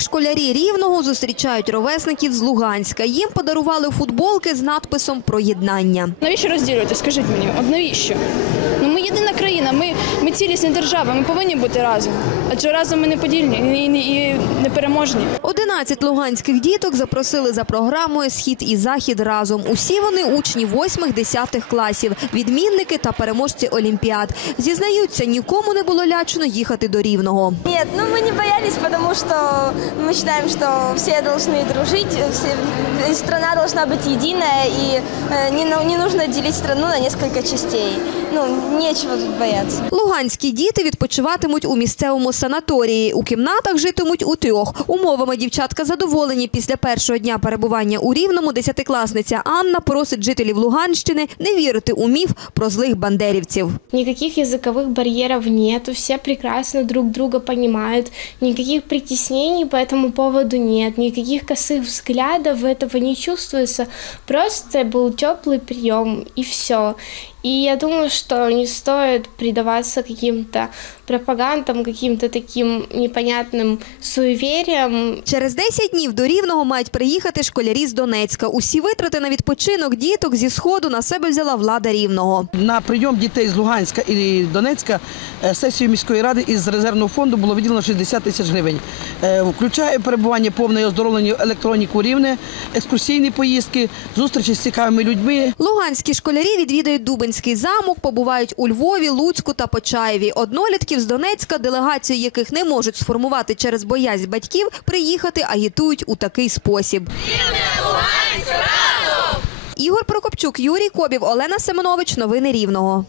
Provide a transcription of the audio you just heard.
Так школярі рівного зустрічають ровесників з Луганська. Їм подарували футболки з надписом про єднання. Навіщо розділювати? Скажіть мені, от навіщо? Ну ми єдина країна, ми, ми цілісна держава, ми повинні бути разом. Адже разом ми не подільні і, і, і непереможні. 11 луганських діток запросили за програмою Схід і захід разом. Усі вони учні 8-10 класів, відмінники та переможці олімпіад. Зізнаються, нікому не було лячно їхати до рівного. Нет, ну мы не боялись, потому что мы считаем, что все должны дружить, все- и страна должна быть единая, и э, не, ну- не нужно делить страну на несколько частей. Ну, нечего тут бояться. Луганські діти відпочиватимуть у місцевому санаторії. У кімнатах житимуть у трьох. Умовами дівчатка задоволені. Після першого дня перебування у Рівному десятикласниця Анна просить жителів Луганщини не вірити у міф про злих бандерівців. Никаких языковых барьеров нету, все прекрасно друг друга понимают, никаких притеснений по этому поводу нет, никаких косых взглядов этого не чувствуется, просто был теплый прием и все. И я думаю, что не стоит предаваться каким-то пропагандам, каким-то таким непонятным суевериям, Через 10 днів до Рівного мають приїхати школярі з Донецька. Усі витрати на відпочинок діток зі сходу на себе взяла влада Рівного. На прийом дітей з Луганська і Донецька е, сесією міської ради із резервного фонду було виділено 60 тисяч гривень. Е, Включає перебування повне оздоровлення електроніку рівне, екскурсійні поїздки, зустрічі з цікавими людьми. Луганські школярі відвідають Дубинський замок, побувають у Львові, Луцьку та Почаєві. Однолітків з Донецька, делегацію яких не можуть сформувати через боязнь батьків, приїхати агітують у такий спосіб. Ігор Прокопчук, Юрій Кобів, Олена Семенович. Новини Рівного.